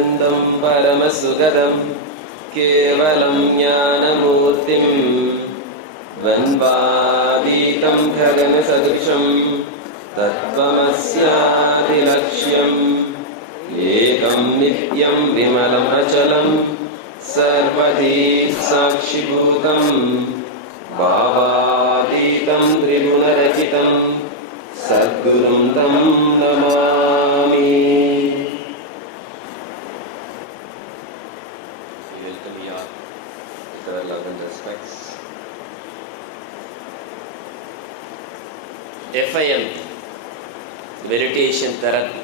Satchidanandam Paramasukadam Kevalam Jnanamurtim Vanvaditam Gagana Sadrisham Tattvamasyaadilaksham Ekam Nityam Vimalam Achalam Sarvadi Sakshibhutam Bhavaditam Tribunarakitam Sadgurum Tam Namami. We welcome you all with our love and respects. FIM, meditation therapy.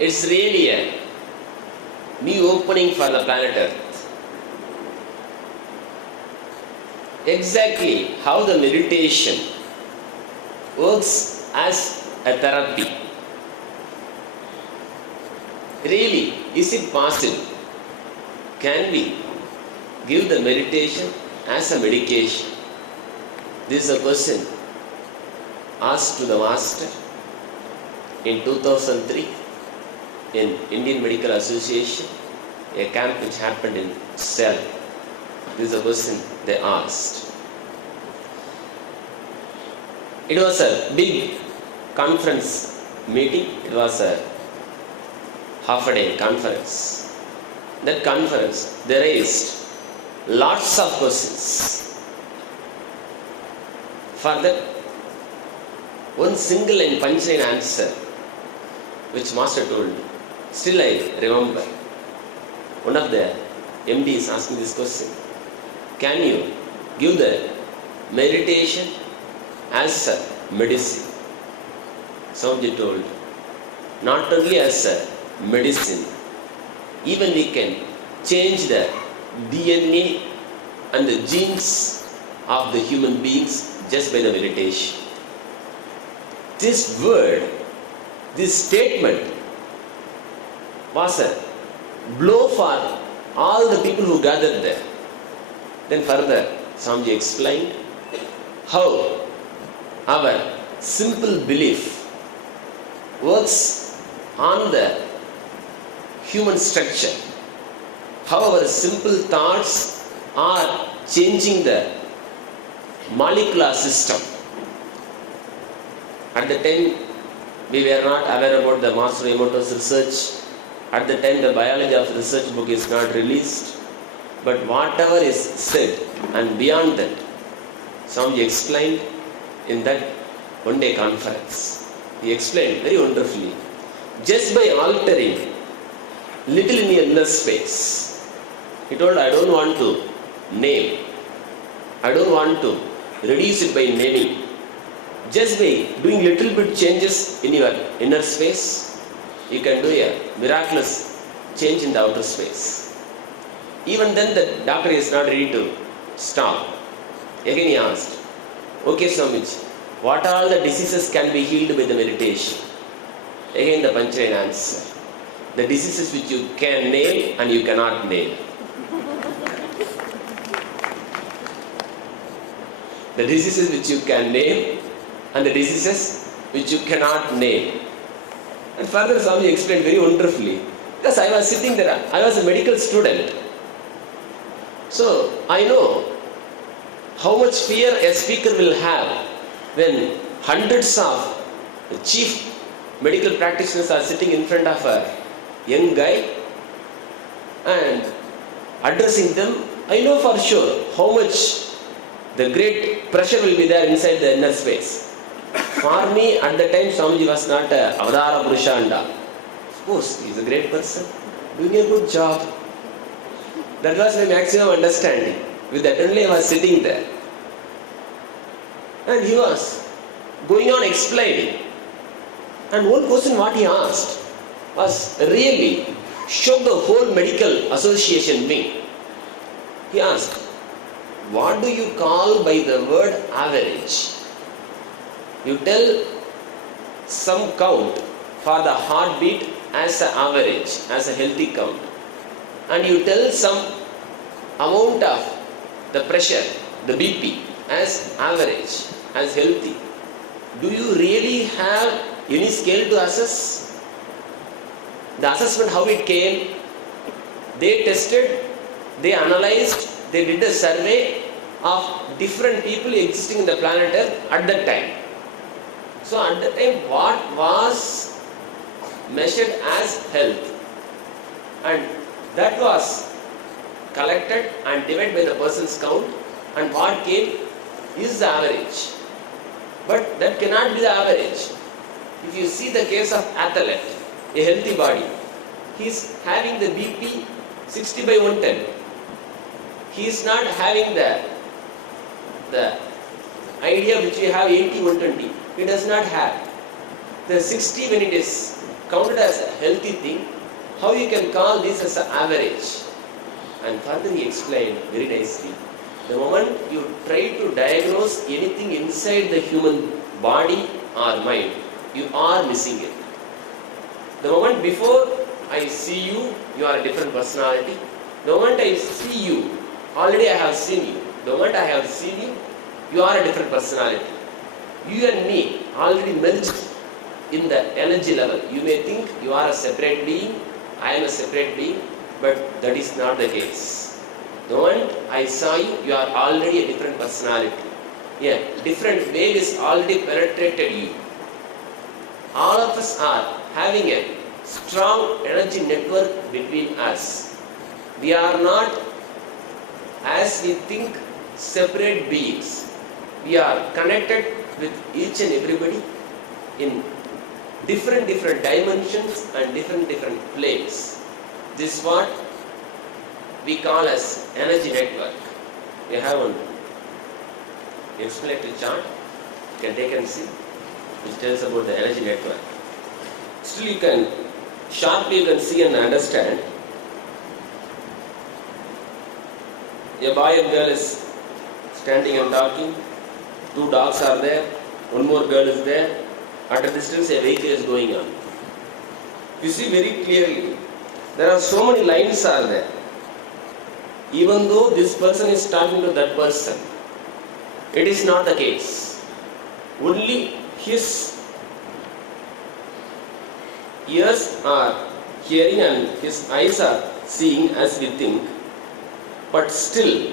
It's really a new opening for the planet Earth. Exactly how the meditation works as a therapy. Really, is it possible? Can we give the meditation as a medication? This is a question asked to the Master in 2003 in Indian Medical Association, a camp which happened in Cell. This is a question they asked. It was a big conference meeting. It was a half-a-day conference. That conference, they raised lots of questions. For that, one single and punchline answer, which Master told me, still I remember. One of the MDs asking this question. Can you give the meditation as a medicine? Swamiji told, not only as a medicine, even we can change the DNA and the genes of the human beings just by the meditation. This word, this statement was a blow for all the people who gathered there. Then further, Swamiji explained how our simple belief works on the human structure, how our simple thoughts are changing the molecular system. At the time, we were not aware about the Master Emoto's research. At the time, the biology of research book is not released. But whatever is said and beyond that, Swamiji explained in that one-day conference. He explained very wonderfully. Just by altering little in your inner space, he told, I don't want to name. I don't want to reduce it by naming. Just by doing little bit changes in your inner space, you can do a miraculous change in the outer space. Even then the doctor is not ready to stop. Again he asked, okay Swamiji, what all the diseases can be healed by the meditation? Again the punchline answer, the diseases which you can name and you cannot name. The diseases which you can name and the diseases which you cannot name. And further Swamiji explained very wonderfully, because I was sitting there, I was a medical student. So I know how much fear a speaker will have when hundreds of chief medical practitioners are sitting in front of a young guy and addressing them. I know for sure how much the great pressure will be there inside the inner space. For me, at the time, Swamiji was not a Avadara Purushanda. Of course, he is a great person, doing a good job. That was my maximum understanding. With that only I was sitting there. And he was going on explaining. And one question what he asked was really shook the whole medical association wing. He asked, what do you call by the word average? You tell some count for the heartbeat as an average, as a healthy count. And you tell some amount of the pressure, the BP, as average, as healthy. Do you really have any scale to assess? The assessment, how it came? They tested, they analyzed, they did a survey of different people existing in the planet Earth at that time. So at that time, what was measured as health, and that was collected and divided by the person's count, and what came is the average. But that cannot be the average. If you see the case of athlete, a healthy body, he is having the BP 60 by 110. He is not having the idea which we have 80, 120. He does not have. The 60 when it is counted as a healthy thing, how you can call this as an average? And further he explained very nicely. The moment you try to diagnose anything inside the human body or mind, you are missing it. The moment before I see you, you are a different personality. The moment I see you, already I have seen you. The moment I have seen you, you are a different personality. You and me already merged in the energy level. You may think you are a separate being, I am a separate being, but that is not the case. The moment I saw you, you are already a different personality. Yeah, different wave is already penetrated you. All of us are having a strong energy network between us. We are not, as we think, separate beings. We are connected with each and everybody in different dimensions and different planes. This is what we call as energy network. We have one explanatory chart. You can take and see, which tells about the energy network. Still you can see and understand. A boy and girl is standing and talking. Two dogs are there. One more girl is there. At a distance, a vehicle is going on. You see very clearly, there are so many lines are there. Even though this person is talking to that person, it is not the case. Only his ears are hearing and his eyes are seeing as we think. But still,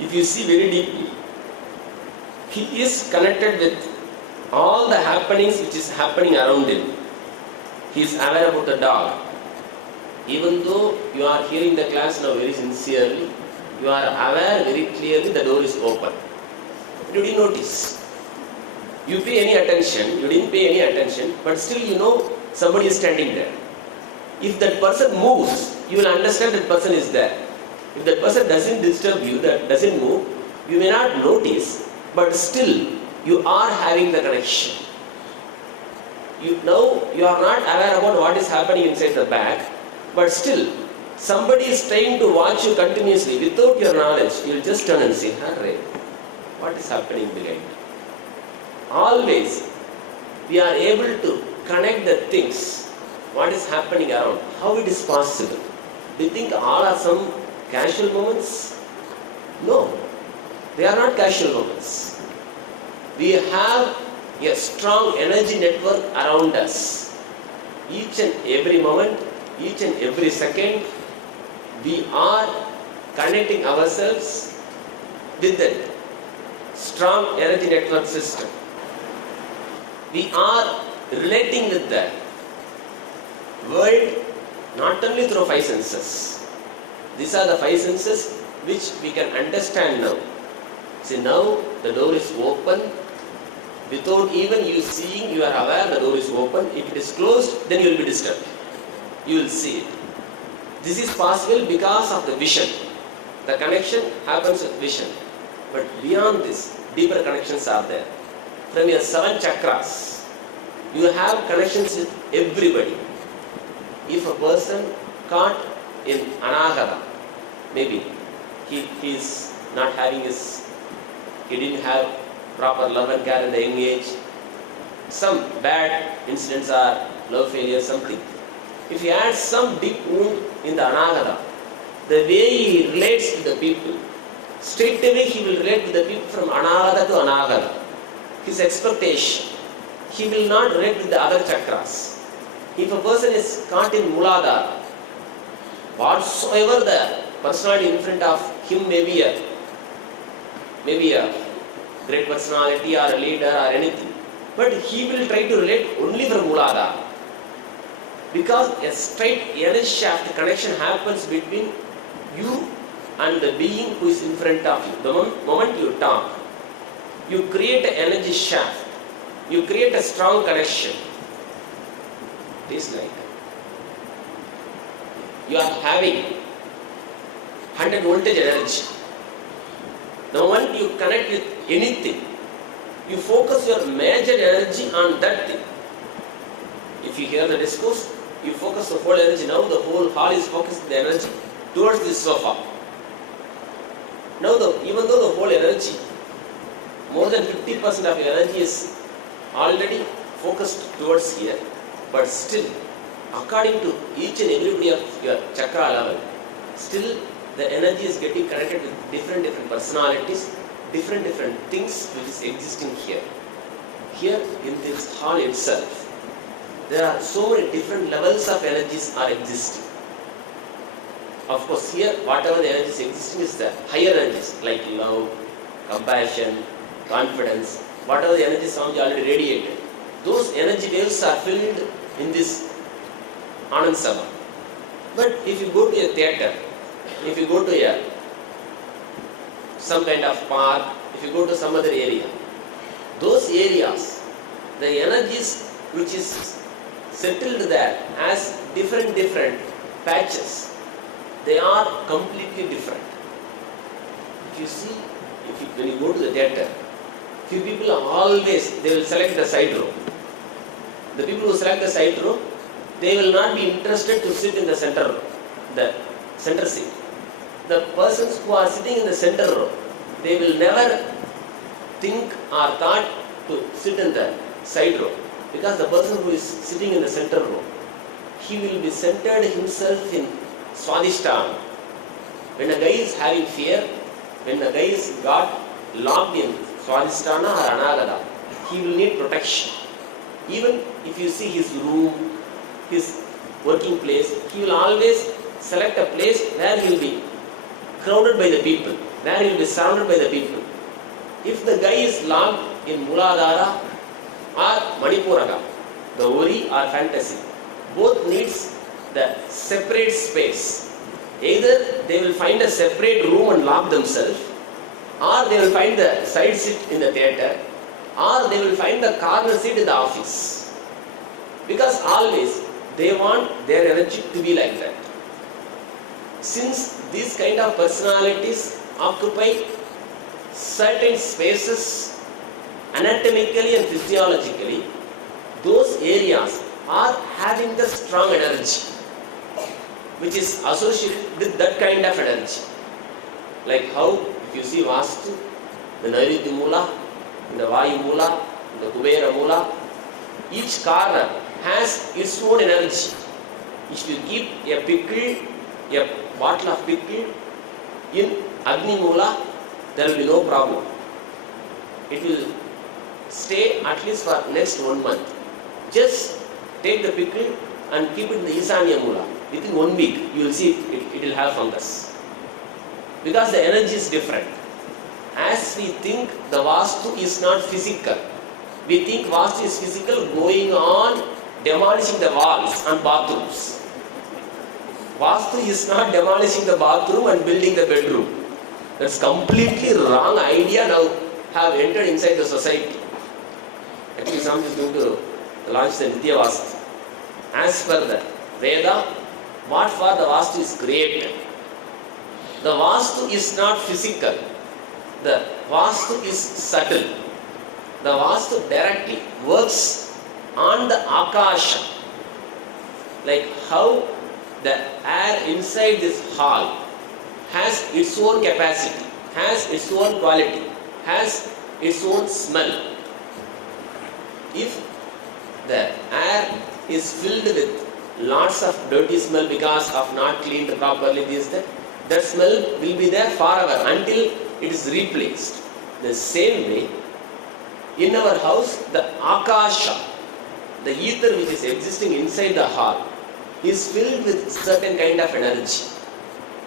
if you see very deeply, he is connected with all the happenings which is happening around him. He is aware about the dog. Even though you are hearing the class now very sincerely, you are aware very clearly the door is open. Did you notice? You pay any attention, you didn't pay any attention, but still you know somebody is standing there. If that person moves, you will understand that person is there. If that person doesn't disturb you, that doesn't move, you may not notice, but still you are having the connection. Now you are not aware about what is happening inside the bag, but still somebody is trying to watch you continuously without your knowledge. You will just turn and say, "Hurray, what is happening behind?" Always we are able to connect the things, what is happening around, how it is possible. Do you think all are some casual moments? No, they are not casual moments. We have a strong energy network around us. Each and every moment, each and every second, we are connecting ourselves with that strong energy network system. We are relating with the world not only through five senses. These are the five senses which we can understand now. See, now the door is open. Without even you seeing, you are aware the door is open. If it is closed, then you will be disturbed. You will see it. This is possible because of the vision. The connection happens with vision. But beyond this, deeper connections are there. From your 7 chakras, you have connections with everybody. If a person caught in anagata, maybe he is not having he didn't have proper love and care in the young age, some bad incidents are love failure, something. If he has some deep wound in the anagata, the way he relates to the people, straight away he will relate to the people from anagata to anagata. His expectation, he will not relate with the other chakras. If a person is caught in Muladhara, whatsoever the personality in front of him may be a great personality or a leader or anything, but he will try to relate only from Muladhara. Because a straight energy shaft connection happens between you and the being who is in front of you. The moment you talk, you create an energy shaft. You create a strong connection. It is like you are having 100 voltage energy. The moment you connect with anything, you focus your major energy on that thing. If you hear the discourse, you focus the whole energy. Now the whole hall is focused the energy towards this sofa. Now even though the whole energy, more than 50% of your energy is already focused towards here, but still, according to each and every of your chakra level, still the energy is getting connected with different personalities, different things which is existing here. Here in this hall itself, there are so many different levels of energies are existing. Of course, here whatever the energy is existing is the higher energies like love, compassion, confidence, whatever the energy Swamiji already radiated. Those energy waves are filled in this Anand Sabha. But if you go to a theatre, if you go to some kind of park, if you go to some other area, those areas, the energies which is settled there as different patches, they are completely different. If you see, when you go to the theatre, few people are always, they will select the side row. The people who select the side row, they will not be interested to sit in the center row, the center seat. The persons who are sitting in the center row, they will never think or thought to sit in the side row, because the person who is sitting in the center row, he will be centered himself in Swadhisthana. When a guy is having fear, when a guy is got locked in Swadhisthana or Anagata, he will need protection. Even if you see his room, his working place, he will always select a place where he will be crowded by the people, where he will be surrounded by the people. If the guy is locked in Muladhara or Manipuraka, the Ori or fantasy, both needs the separate space. Either they will find a separate room and lock themselves, or they will find the side seat in the theatre, or they will find the corner seat in the office. Because always they want their energy to be like that. Since these kind of personalities occupy certain spaces anatomically and physiologically, those areas are having the strong energy which is associated with that kind of energy. Like how, if you see Vastu, the Nairidya Mula, the Vayu Mula, the Kubera Mula, each corner has its own energy. If you keep a pickle, a bottle of pickle in Agni Mula, there will be no problem. It will stay at least for next 1 month. Just take the pickle and keep it in the Isanya Mula. Within 1 week, you will see it will have fungus. Because the energy is different. As we think the Vastu is not physical, we think Vastu is physical, going on demolishing the walls and bathrooms. Vastu is not demolishing the bathroom and building the bedroom. That's completely wrong idea now have entered inside the society. Actually, someone is going to launch the Nitya Vastu. As per the Veda, what for the Vastu is created. The Vastu is not physical. The Vastu is subtle. The Vastu directly works on the Akasha. Like how the air inside this hall has its own capacity, has its own quality, has its own smell. If the air is filled with lots of dirty smell because of not cleaned properly, that smell will be there forever until it is replaced. The same way, In our house, the Akasha, the ether which is existing inside the hall, is filled with certain kind of energy.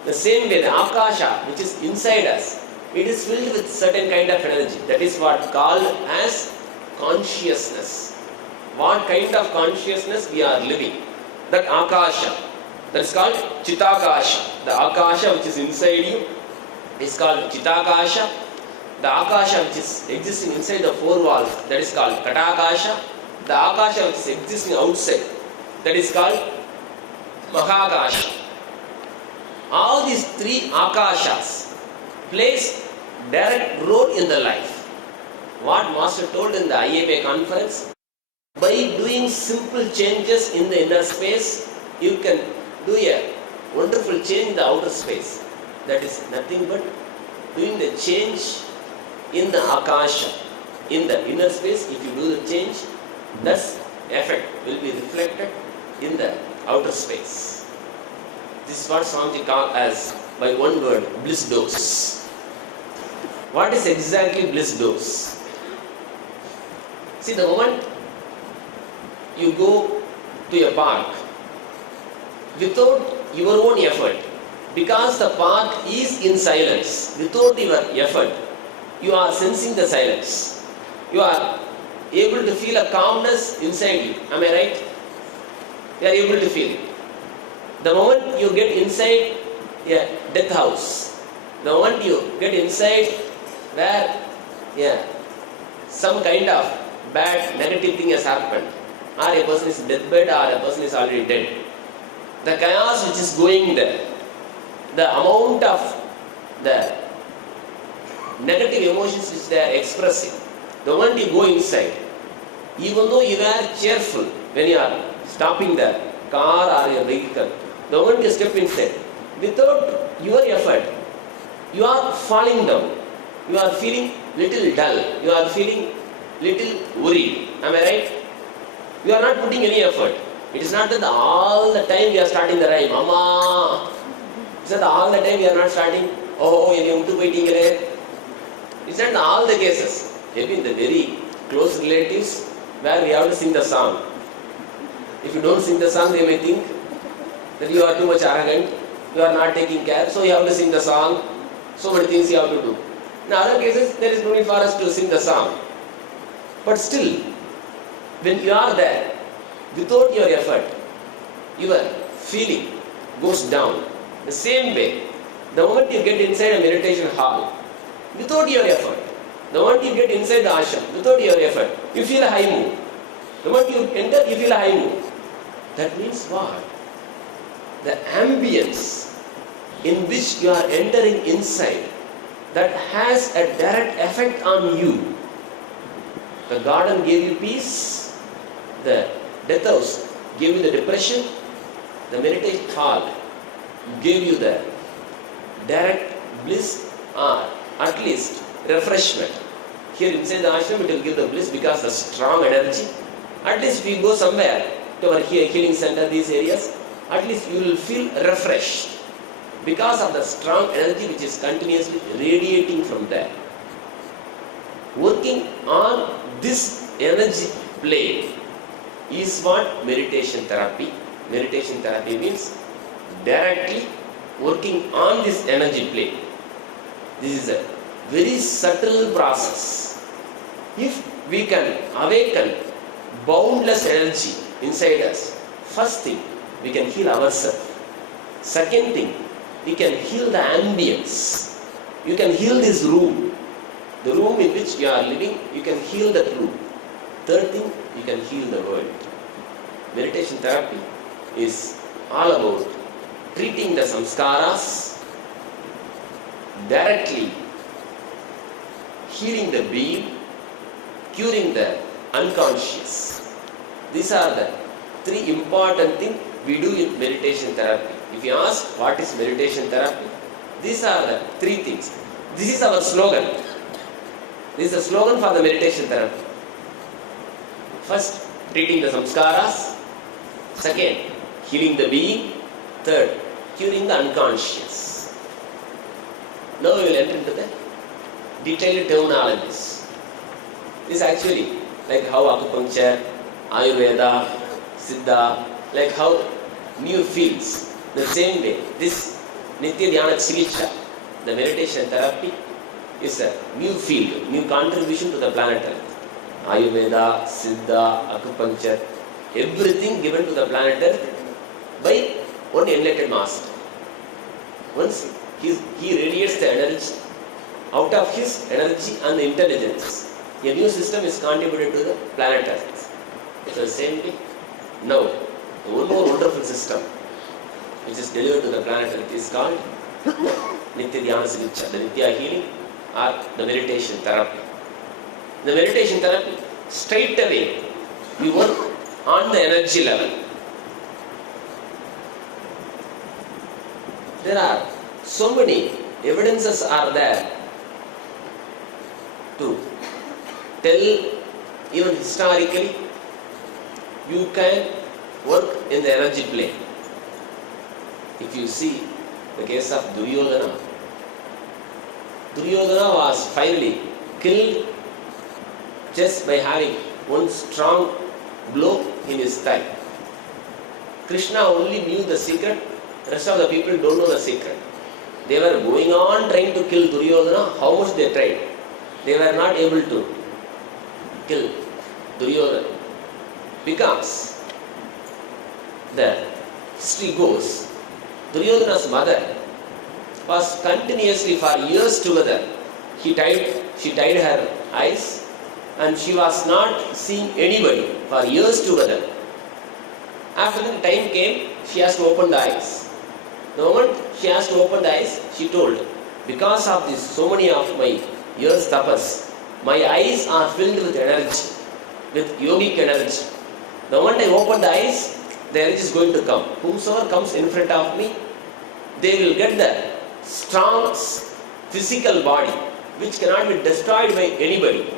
The same way, the Akasha which is inside us, it is filled with certain kind of energy. That is what called as consciousness. What kind of consciousness we are living? That Akasha, that is called Chitakasha. The Akasha which is inside you is called Chitakasha. The Akasha which is existing inside the four walls, that is called Katakasha. The Akasha which is existing outside, that is called Mahakasha. All these three Akashas plays direct role in the life. What Master told in the IAPA conference, by doing simple changes in the inner space, you can do a wonderful change in the outer space. That is nothing but doing the change in the Akasha, in the inner space. If you do the change, that effect will be reflected in the outer space. This is what Swamiji called as, by one word, bliss dose. What is exactly bliss dose? See, the moment you go to a park without your own effort, because the park is in silence, without your effort, you are sensing the silence. You are able to feel a calmness inside you. Am I right? You are able to feel it. The moment you get inside a death house, the moment you get inside where some kind of bad negative thing has happened, or a person is deathbed or a person is already dead, the chaos which is going there, the amount of the negative emotions which they are expressing, the moment you go inside, even though you are cheerful when you are stopping the car or your vehicle, the moment you step inside, without your effort, you are falling down. You are feeling little dull. You are feeling little worried. Am I right? You are not putting any effort. It is not that all the time we are starting the rhyme. Amma. It's not all the time we are not starting. Oh, it's not all the cases. Maybe in the very close relatives where we have to sing the song. If you don't sing the song, they may think that you are too much arrogant, you are not taking care, so you have to sing the song. So many things you have to do. In other cases, there is no need for us to sing the song. But still, when you are there, without your effort, your feeling goes down. The same way, the moment you get inside a meditation hall, without your effort, the moment you get inside the ashram, without your effort, you feel a high mood. The moment you enter, you feel a high mood. That means what? The ambience in which you are entering inside, that has a direct effect on you. The garden gave you peace, the death house gave you the depression, the meditation hall gave you the direct bliss or at least refreshment. Here inside the ashram it will give the bliss because the strong energy. At least if you go somewhere to our healing center, these areas, at least you will feel refreshed because of the strong energy which is continuously radiating from there. Working on this energy plane is what meditation therapy. Meditation therapy means directly working on this energy plane. This is a very subtle process. If we can awaken boundless energy inside us, first thing, we can heal ourselves. Second thing, we can heal the ambience. You can heal this room. The room in which you are living, you can heal that room. Third thing, you can heal the world. Meditation therapy is all about treating the samskaras, directly healing the being, curing the unconscious. These are the three important things we do in meditation therapy. If you ask what is meditation therapy, these are the three things. This is our slogan. This is the slogan for the meditation therapy. First, treating the samskaras. Second, healing the being. Third, curing the unconscious. Now we will enter into the detailed terminologies. is actually like how acupuncture, Ayurveda, Siddha, like how new fields. The same way, this Nitya Dhyana Chikicha, the meditation therapy, is a new field, new contribution to the planet Earth. Ayurveda, Siddha, acupuncture, everything given to the planet Earth by one enlightened master. Once he radiates the energy, out of his energy and intelligence, a new system is contributed to the planet Earth. It's the same way. Now, the one more wonderful system which is delivered to the planet Earth is called Nitya Dhyana Sikicha, the Nitya healing or the meditation therapy. The meditation therapy, straight away, we work on the energy level. There are so many evidences are there to tell, even historically, you can work in the energy plane. If you see the case of Duryodhana was finally killed just by having one strong blow in his thigh. Krishna only knew the secret, the rest of the people don't know the secret. They were going on trying to kill Duryodhana, how much they tried. They were not able to kill Duryodhana because the history goes, Duryodhana's mother was continuously for years together. She tied her eyes and she was not seeing anybody for years together. After the time came, she has to open the eyes. The moment she has to open the eyes, she told, because of this, so many of my years tapas, my eyes are filled with energy, with yogic energy. The moment I open the eyes, the energy is going to come. Whosoever comes in front of me, they will get the strong physical body which cannot be destroyed by anybody.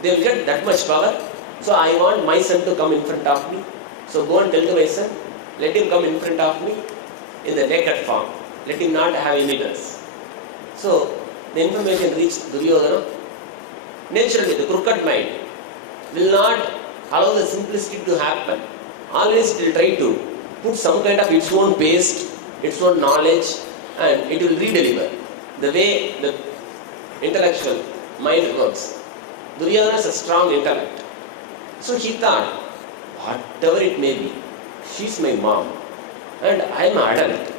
They will get that much power. So I want my son to come in front of me. So go and tell to my son, let him come in front of me in the naked form. Let him not have any dress. So the information reached Duryodhana. Naturally, the crooked mind will not allow the simplicity to happen. Always it will try to put some kind of its own paste, its own knowledge, and it will redeliver the way the intellectual mind works. Duryodhana has a strong intellect. So he thought, whatever it may be, she's my mom and I am an adult.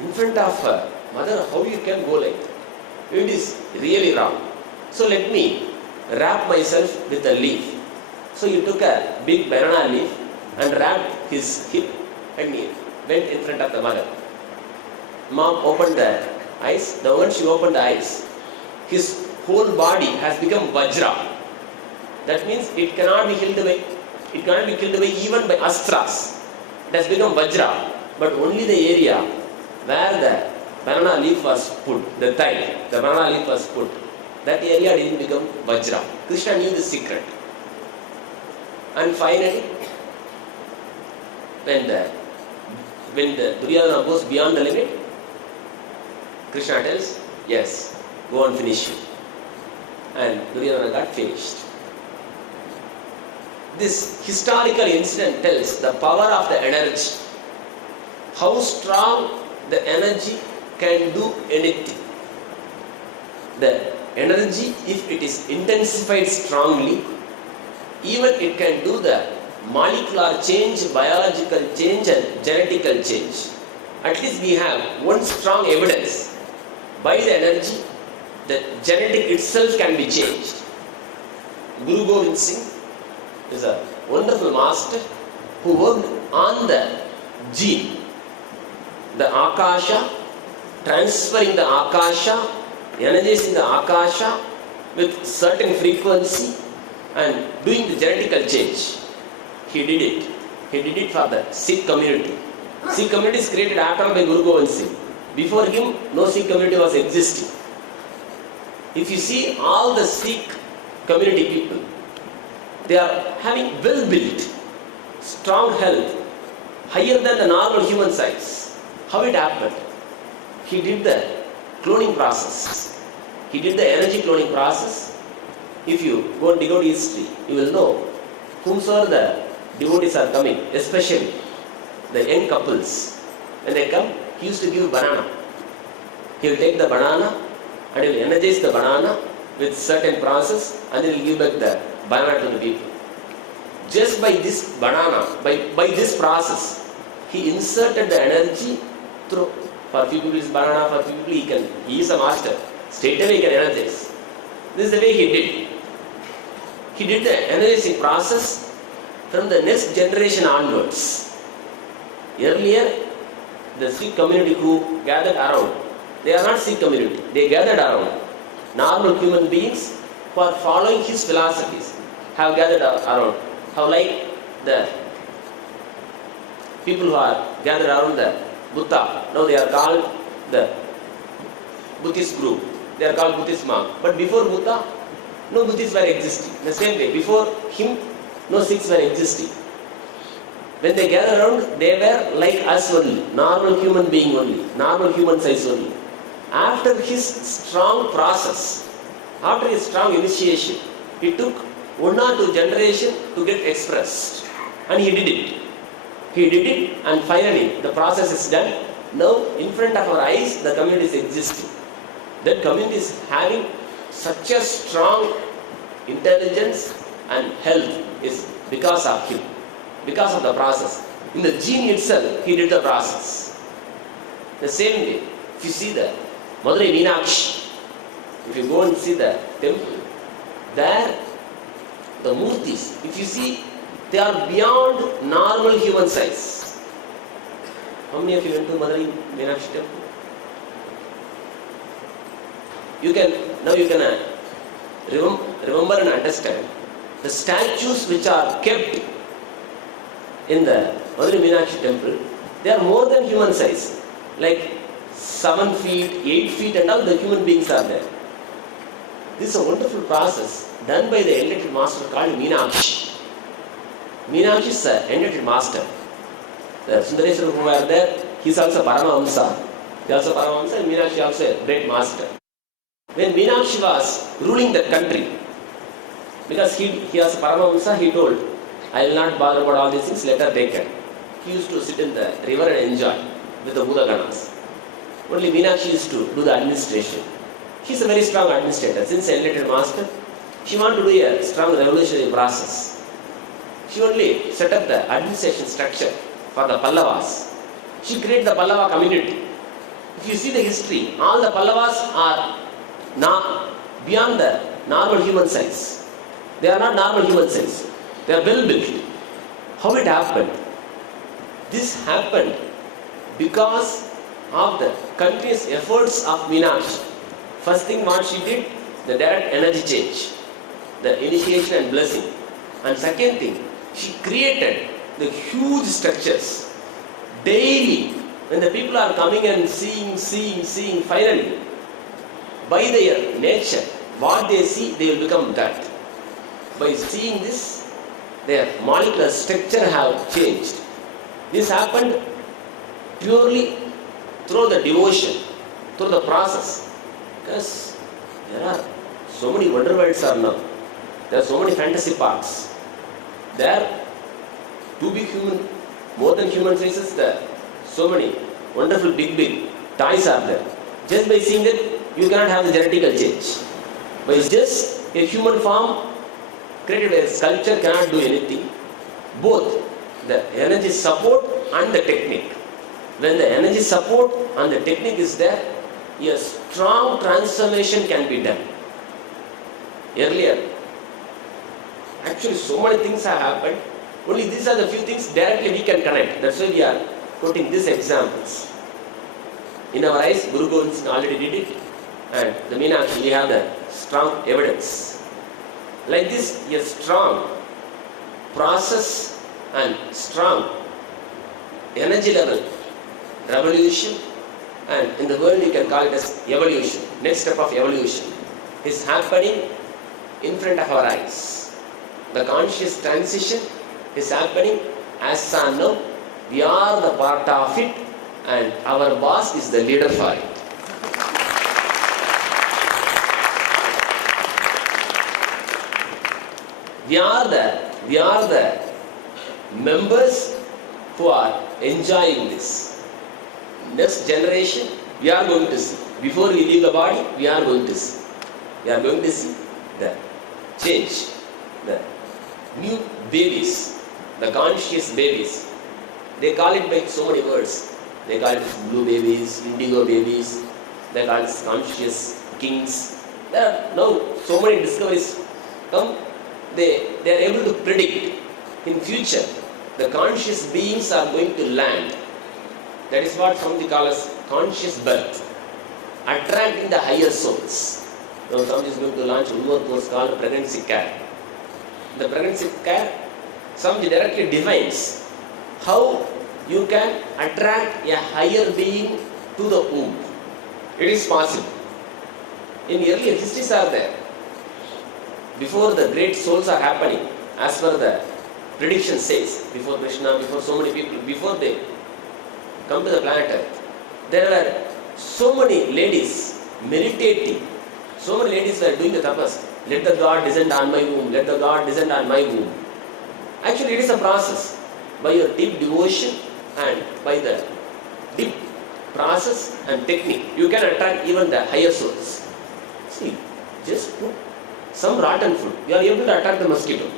In front of her, mother, how you can go like that? It is really wrong. So let me wrap myself with a leaf. So he took a big banana leaf and wrapped his hip and he went in front of the mother. Mom opened the eyes. The moment she opened the eyes, his whole body has become vajra. That means it cannot be killed away. It cannot be killed away even by astras. It has become vajra. But only the area where the banana leaf was put, the thigh, the banana leaf was put, that area didn't become vajra. Krishna knew the secret. And finally, when the Duryodhana goes beyond the limit, Krishna tells, yes, go and finish it. And Duryodhana got finished. This historical incident tells the power of the energy. How strong the energy can do anything. The energy, if it is intensified strongly, even it can do the molecular change, biological change and genetical change. At least we have one strong evidence. By the energy, the genetic itself can be changed. Guru Gobind Singh is a wonderful master who worked on the gene, the Akasha, transferring the Akasha, energizing the Akasha with certain frequency and doing the genetical change. He did it. He did it for the Sikh community. Sikh community is created after by Guru Gobind Singh. Before him, no Sikh community was existing. If you see all the Sikh community people, they are having well-built, strong health, higher than the normal human size. How it happened? He did the cloning process. He did the energy cloning process If you go and dig out history, you will know whomsoever the devotees are coming, especially the young couples. When they come, he used to give banana. He will take the banana and he will energize the banana with certain process and he will give back the banana to the people. Just by this banana, by this process, he inserted the energy through. For few people is banana, for few people he is a master. Straight away he can energize. This is the way he did. He did the energizing process from the next generation onwards. Earlier, the Sikh community who gathered around, they are not Sikh community, they gathered around. Normal human beings who are following his philosophies have gathered around. How like the people who are gathered around the Buddha, now they are called the Buddhist group. They are called Buddhist monk. But before Buddha, no Buddhists were existing. The same way, before him, no Sikhs were existing. When they gathered around, they were like us only, normal human being only, normal human size only. After his strong process, after his strong initiation, it took 1 or 2 generations to get expressed. And he did it. He did it, and finally the process is done. Now, in front of our eyes, the community is existing. That community is having such a strong intelligence and health is because of him, because of the process. In the gene itself, he did the process. The same way, if you see the Madurai Meenakshi, if you go and see the temple, there the murtis, if you see, they are beyond normal human size. How many of you went to Madurai Meenakshi temple? You can remember and understand the statues which are kept in the Madurai Meenakshi temple, they are more than human size, like 7 feet, 8 feet and all the human beings are there. This is a wonderful process done by the enlightened master called Meenakshi. Meenakshi is an enlightened master. The Sundareswara who were there, he is also Paramahamsa. He is also Paramahamsa and Meenakshi also a great master. When Meenakshi was ruling the country, because he was a Paramahamsa, he told, I will not bother about all these things, let her take care. He used to sit in the river and enjoy with the Buddha Ganas. Only Meenakshi used to do the administration. She is a very strong administrator. Since enlightened master, she wanted to do a strong revolutionary process. She only set up the administration structure for the Pallavas. She created the Pallava community. If you see the history, all the Pallavas are beyond the normal human size. They are not normal human size. They are well built. How it happened? This happened because of the continuous efforts of Meenakshi. First thing what she did, the direct energy change, the initiation and blessing. And second thing, she created the huge structures. Daily, when the people are coming and seeing, finally, by their nature, what they see, they will become that. By seeing this, their molecular structure have changed. This happened purely through the devotion, through the process. Because there are so many wonder worlds are now. There are so many fantasy parks. There, to be human, more than human faces, there are so many wonderful big toys are there. Just by seeing that, you cannot have the genetical change. By just a human form created by a sculpture cannot do anything. Both the energy support and the technique. When the energy support and the technique is there, a strong transformation can be done. Earlier, actually so many things have happened. Only these are the few things directly we can connect. That's why we are quoting these examples. In our eyes, Guru Gobind Singh already did it. And the Meenakshi, we have the strong evidence. Like this, a strong process and strong energy level revolution, and in the world you can call it as evolution. Next step of evolution is happening in front of our eyes. The conscious transition is happening as of now. We are the part of it, and our boss is the leader for it. We are the members who are enjoying this. Next generation, we are going to see. Before we leave the body, we are going to see. We are going to see the change, the new babies, the conscious babies. They call it by so many words. They call it blue babies, indigo babies. They call it conscious kings. There are now so many discoveries come. They are able to predict in future the conscious beings are going to land. That is what from the Kailasa, conscious birth, attracting the higher souls. Now Swami is going to launch one more course called pregnancy care. The pregnancy care, Swami directly defines how you can attract a higher being to the womb. It is possible. In earlier histories are there. Before the great souls are happening, as per the prediction says, before Krishna, before so many people, before they come to the planet Earth, there were so many ladies meditating. So many ladies were doing the tapas. Let the God descend on my womb. Let the God descend on my womb. Actually, it is a process. By your deep devotion and by the deep process and technique, you can attract even the higher souls. See, just put some rotten food. You are able to attract the mosquito.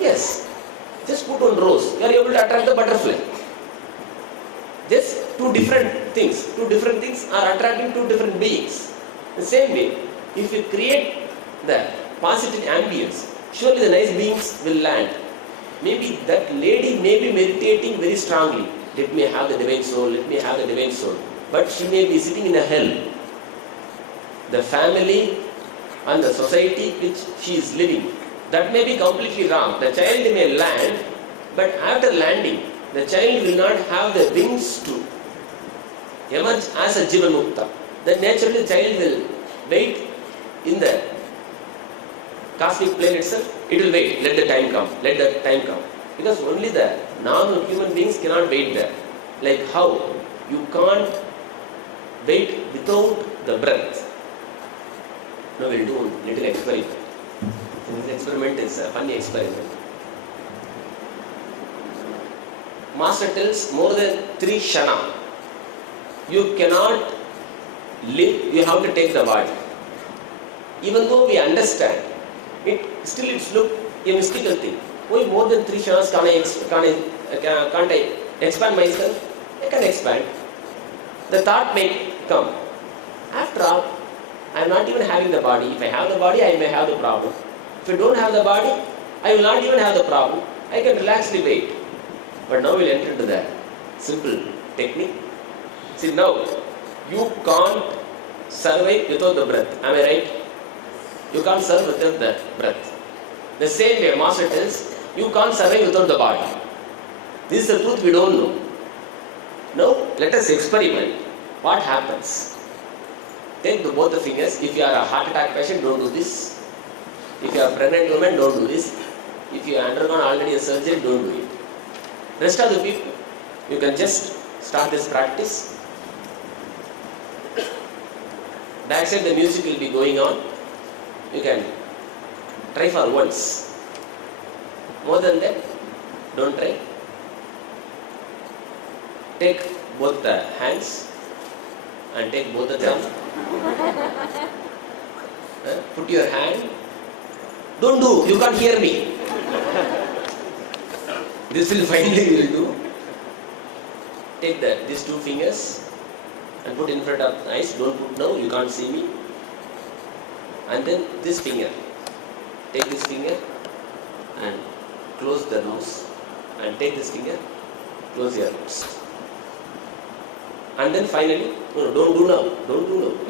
Yes. Just put on rose. You are able to attract the butterfly. Just two different things. Two different things are attracting two different beings. The same way, if you create the positive ambience, surely the nice beings will land. Maybe that lady may be meditating very strongly. Let me have the divine soul, let me have the divine soul. But she may be sitting in a hell. The family and the society which she is living, that may be completely wrong. The child may land, but after landing, the child will not have the wings to emerge as a Jivan Mukta. Then naturally the child will wait in the cosmic plane itself. It will wait. Let the time come. Let the time come. Because only the normal human beings cannot wait there. Like how you can't wait without the breath. Now we'll do a little experiment. This experiment is a funny experiment. Master tells more than 3 shana. You cannot live, you have to take the body. Even though we understand, still it's look a mystical thing. Why more than 3 shanas can't I expand myself? I can expand. The thought may come. After all, I am not even having the body. If I have the body, I may have the problem. If I don't have the body, I will not even have the problem. I can relaxedly wait. But now we'll enter into the simple technique. See, now you can't survive without the breath. Am I right? You can't survive without the breath. The same way, Master tells, you can't survive without the body. This is the truth we don't know. Now, let us experiment. What happens? Take both the fingers. If you are a heart attack patient, don't do this. If you are a pregnant woman, don't do this. If you have undergone already a surgery, don't do it. Rest of the people, you can just start this practice. Backside the music will be going on. You can try for once. More than that, don't try. Take both the hands and take both the thumbs. Put your hand. Don't do, you can't hear me. This will finally will do. Take these 2 fingers and put in front of the eyes. Don't put now, you can't see me. And then this finger. Take this finger and close the nose. And take this finger, close your lips. And then finally, no, don't do now,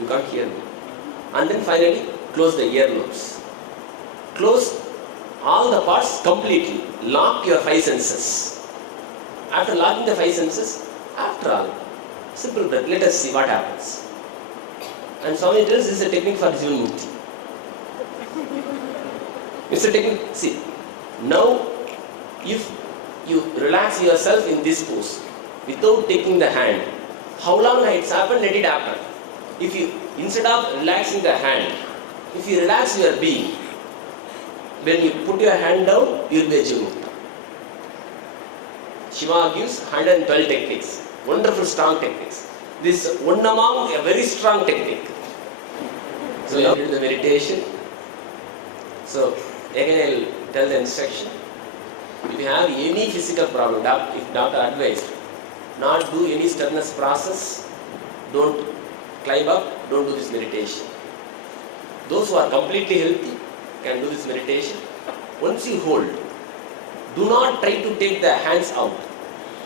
you can't hear me. And then finally, close the earlobes. Close all the parts completely. Lock your 5 senses. After locking the 5 senses, after all, simple breath, let us see what happens. And Swami tells this is a technique for Jivan Mukti. It's a technique, see, now if you relax yourself in this pose, without taking the hand, how long it's happened, let it happen. If you, instead of relaxing the hand, if you relax your being, when you put your hand down, you will be a Jivamukta. Shiva gives 112 techniques, wonderful strong techniques. This one among a very strong technique. So you do the meditation. So again I will tell the instruction. If you have any physical problem, if doctor advised, not do any sterness process, don't climb up, don't do this meditation. Those who are completely healthy can do this meditation. Once you hold, do not try to take the hands out.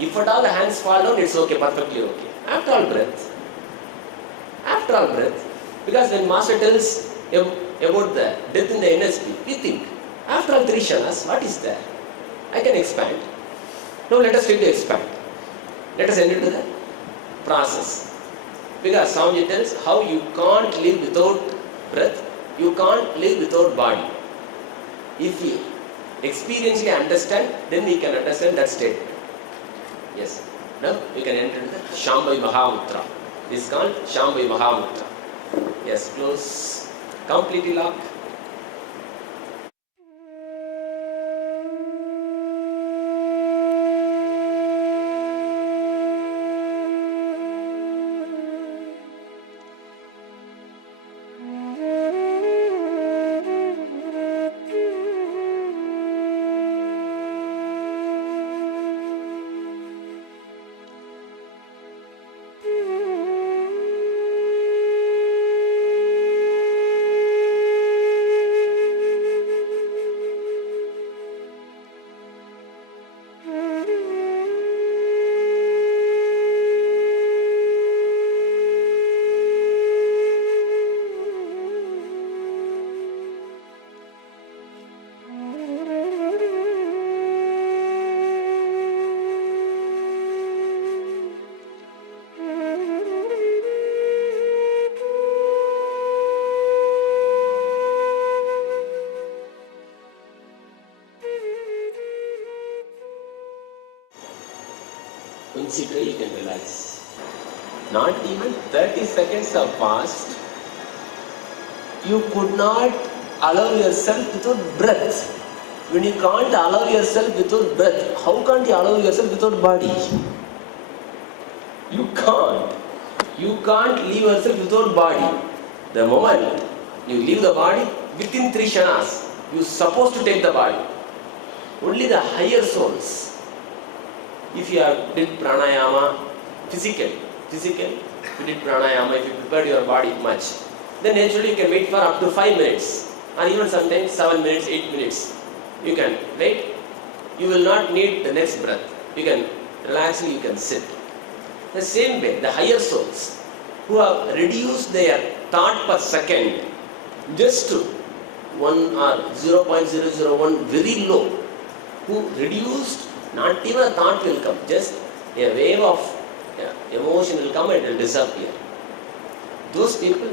If at all the hands fall down, it's okay, perfectly okay. After all breath. After all breath. Because when Master tells about the death in the NSP, we think, after all 3 kshanas, what is there? I can expand. Now let us try to expand. Let us enter into the process. Because Swamiji tells how you can't live without breath, you can't live without body. If we experientially understand, then we can understand that state. Yes. Now we can enter into the Shambhavi Mahamudra. This is called Shambhavi Mahamudra. Yes, close. Completely lock. Once you try, you can relax. Not even 30 seconds have passed. You could not allow yourself without breath. When you can't allow yourself without breath, how can't you allow yourself without body? You can't. You can't leave yourself without body. The moment you leave the body, within 3 kshanas, you are supposed to take the body. Only the higher souls. If you have did pranayama, physical, if you did pranayama, if you prepared your body much, then naturally you can wait for up to 5 minutes, or even sometimes 7 minutes, 8 minutes. You can wait. You will not need the next breath. You can relaxly, you can sit. The same way, the higher souls who have reduced their thought per second just to 1 or 0.001 very low, who reduced. Not even a thought will come, just a wave of emotion will come and it will disappear. Those people,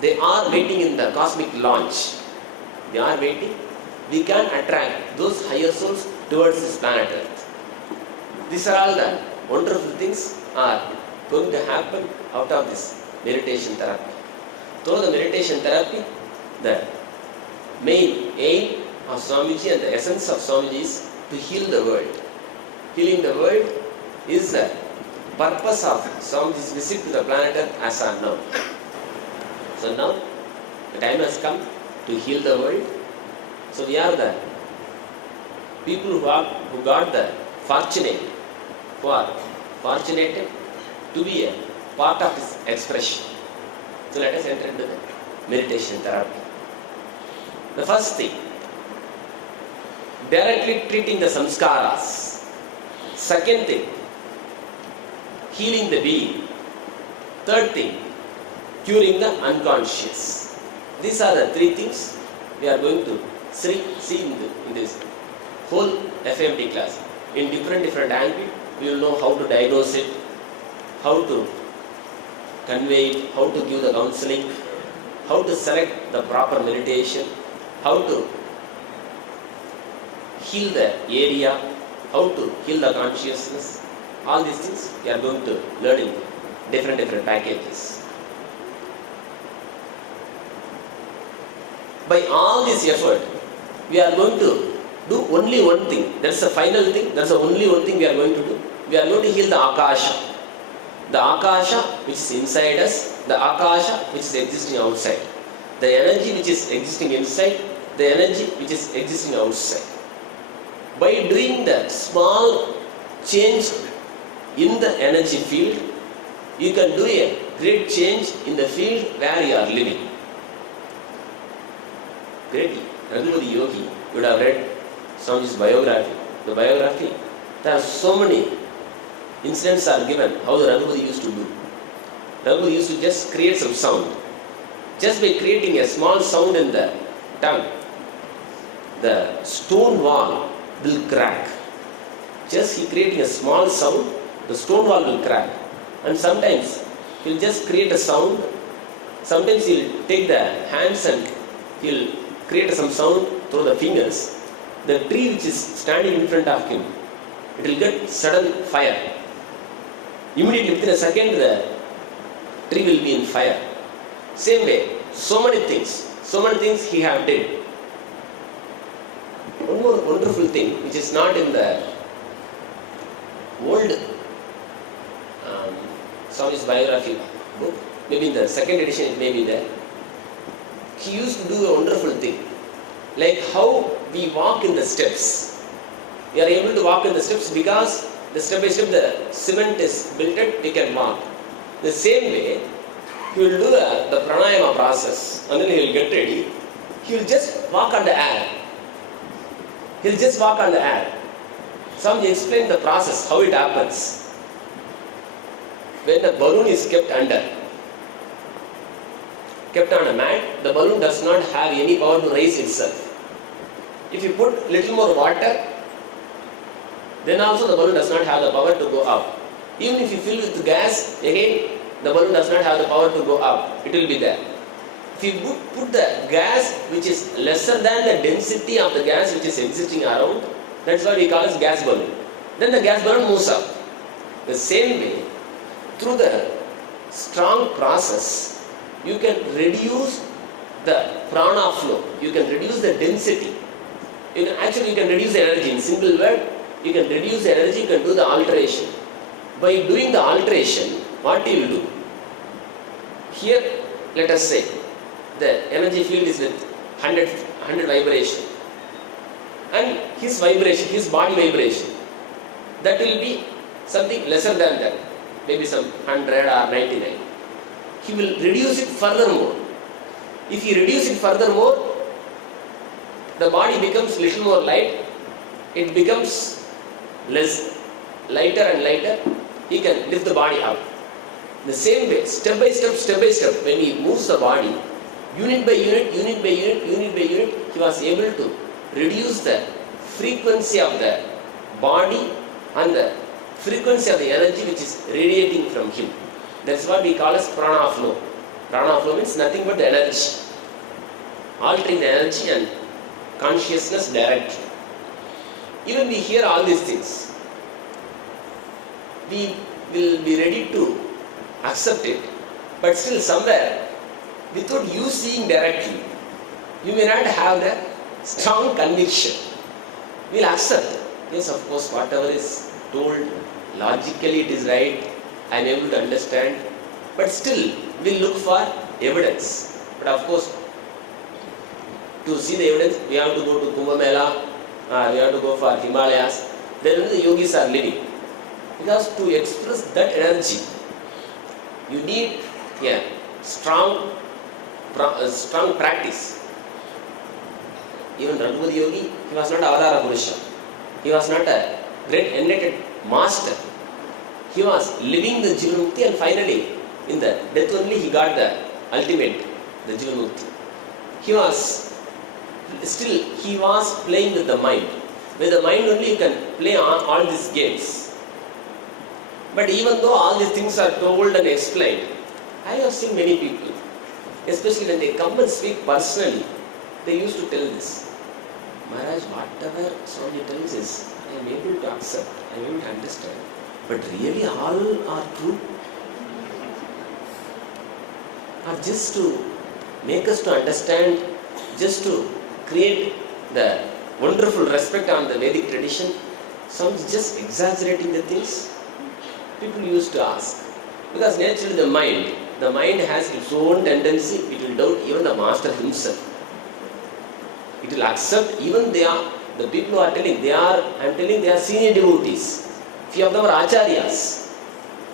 they are waiting in the cosmic launch. They are waiting. We can attract those higher souls towards this planet Earth. These are all the wonderful things are going to happen out of this meditation therapy. Through the meditation therapy, the main aim of Swamiji and the essence of Swamiji is to heal the world. Healing the world is the purpose of Swamiji's visit to the planet Earth as of now. So now the time has come to heal the world. So we are the people who got the fortunate, who are fortunate to be a part of this expression. So let us enter into the meditation therapy. The first thing, directly treating the samskaras. Second thing, healing the being. Third thing, curing the unconscious. These are the 3 things we are going to see in this whole FMT class. In different angles, we will know how to diagnose it, how to convey it, how to give the counseling, how to select the proper meditation, how to heal the area, how to heal the consciousness. All these things we are going to learn in different packages. By all this effort, we are going to do only one thing. That's the final thing. That's the only one thing we are going to do. We are going to heal the Akasha. The Akasha which is inside us, the Akasha which is existing outside. The energy which is existing inside, the energy which is existing outside. By doing that small change in the energy field, you can do a great change in the field where you are living. Great. Raghunath Yogi would have read Swamiji's biography. The biography, there are so many incidents are given how the Raghunath used to do. Raghunath used to just create some sound. Just by creating a small sound in the tongue, the stone wall will crack. Just he creating a small sound, the stone wall will crack. And sometimes he'll just create a sound. Sometimes he'll take the hands and he'll create some sound through the fingers. The tree which is standing in front of him, it will get sudden fire. Immediately within a second, the tree will be in fire. Same way, so many things he have did. One more wonderful thing which is not in the old Swami's biography book, maybe in the second edition it may be there. He used to do a wonderful thing, like how we walk in the steps. We are able to walk in the steps because the step by step the cement is built and we can walk. The same way, he will do the pranayama process and then he will get ready. He will just walk on the air. He will just walk on the air. Swamiji explained the process, how it happens. When the balloon is kept on a mat, the balloon does not have any power to raise itself. If you put little more water, then also the balloon does not have the power to go up. Even if you fill with gas, again the balloon does not have the power to go up. It will be there. If you put the gas which is lesser than the density of the gas which is existing around, that's what we call as gas balloon. Then the gas balloon moves up. The same way, through the strong process, you can reduce the prana flow. You can reduce the density. You can reduce the energy. In single word, you can reduce the energy, you can do the alteration. By doing the alteration, what you will do? Here, let us say, the energy field is with 100 vibration. And his vibration, his body vibration, that will be something lesser than that. Maybe some 100 or 99. He will reduce it furthermore. If he reduces it furthermore, the body becomes little more light. It becomes lighter and lighter. He can lift the body up. The same way, step by step, when he moves the body, unit by unit, he was able to reduce the frequency of the body and the frequency of the energy which is radiating from him. That's what we call as prana flow. Prana flow means nothing but the energy. Altering the energy and consciousness directly. Even we hear all these things, we will be ready to accept it, but still somewhere, without you seeing directly, you may not have the strong conviction. We will accept. Yes, of course, whatever is told, logically it is right, I am able to understand, but still we will look for evidence. But of course, to see the evidence, we have to go to Kumbh Mela, we have to go for Himalayas. Then the yogis are living. Because to express that energy, you need a strong practice. Even Raghunath Yogi, he was not Avadara Purusha. He was not a great enlightened master. He was living the Jivanmukti, and finally, in the death only, he got the ultimate, the Jivanmukti. He was playing with the mind. With the mind only you can play all these games. But even though all these things are told and explained, I have seen many people, especially when they come and speak personally, they used to tell this. Maharaj, whatever Swami tells is, I am able to accept, I am able to understand. But really all are true? Or just to make us to understand, just to create the wonderful respect on the Vedic tradition, some just exaggerating the things. People used to ask. Because naturally the mind has its own tendency, it will doubt even the master himself. It will accept even the people who are telling, they are senior devotees. Few of them are acharyas.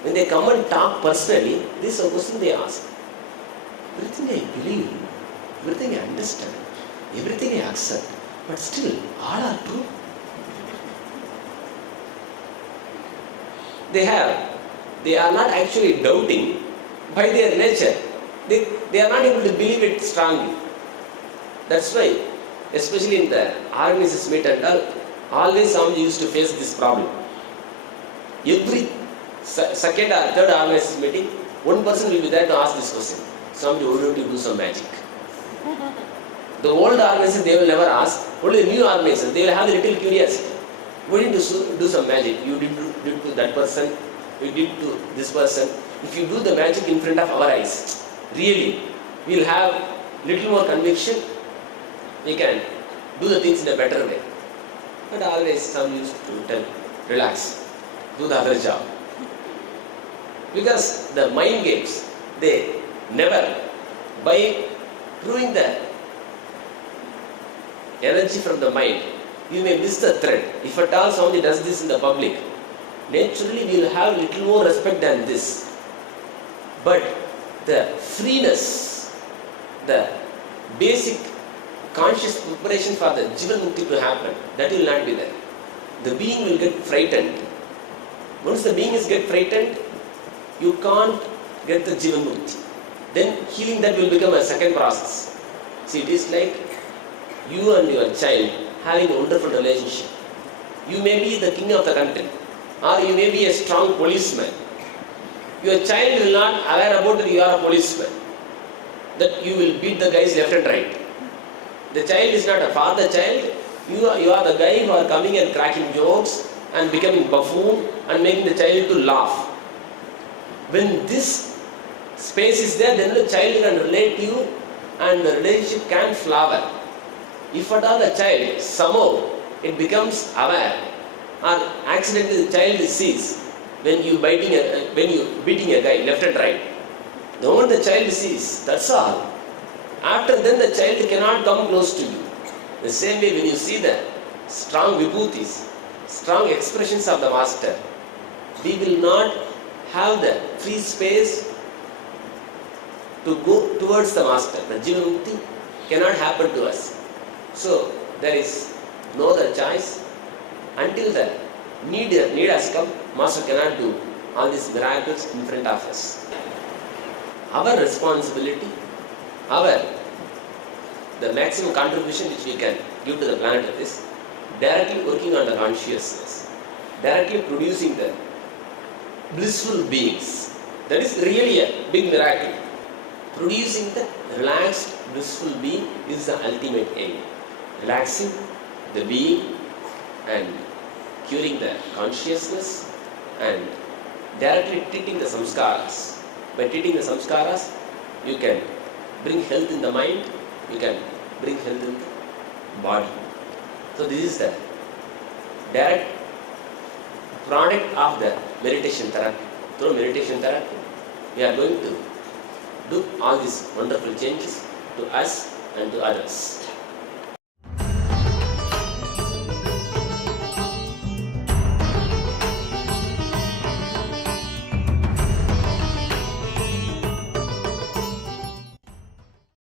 When they come and talk personally, this is a question they ask. Everything I believe, everything I understand, everything I accept, but still, all are true. They are not actually doubting by their nature. They are not able to believe it strongly. That's why, especially in the organizers meet and all, always Swamiji used to face this problem. Every second or third organizers meeting, one person will be there to ask this question. Swamiji, why don't you do some magic? The old organizers, they will never ask. Only the new organizers, they will have a little curiosity. Why don't you do some magic? You did to that person, you did to this person. If you do the magic in front of our eyes, really, we will have little more conviction. We can do the things in a better way. But always some used to tell, relax, do the other job. Because the mind games, they never, by proving the energy from the mind, you may miss the thread. If at all somebody does this in the public, naturally we will have little more respect than this. But the freeness, the basic conscious preparation for the Jivan Mukti to happen, that will not be there. The being will get frightened. Once the being is get frightened, you can't get the Jivan Mukti. Then healing that will become a second process. See, it is like you and your child having a wonderful relationship. You may be the king of the country, or you may be a strong policeman. Your child will not aware about that you are a policeman, that you will beat the guys left and right. The child is not a father child. You are the guy who are coming and cracking jokes and becoming buffoon and making the child to laugh. When this space is there, then the child can relate to you and the relationship can flower. If at all the child somehow it becomes aware, or accidentally the child sees when you beating a guy left and right, the moment the child sees, that's all. After then the child cannot come close to you. The same way when you see the strong vibhutis, strong expressions of the master, we will not have the free space to go towards the master. The Jivan Mukti cannot happen to us. So there is no other choice. Until the need has come, master cannot do all these miracles in front of us. Our responsibility, the maximum contribution which we can give to the planet is directly working on the consciousness, directly producing the blissful beings. That is really a big miracle. Producing the relaxed, blissful being is the ultimate aim. Relaxing the being and curing the consciousness and directly treating the samskaras. By treating the samskaras, you can bring health in the mind, you can bring health in the body. So this is the direct product of the meditation therapy. Through meditation therapy, we are going to do all these wonderful changes to us and to others.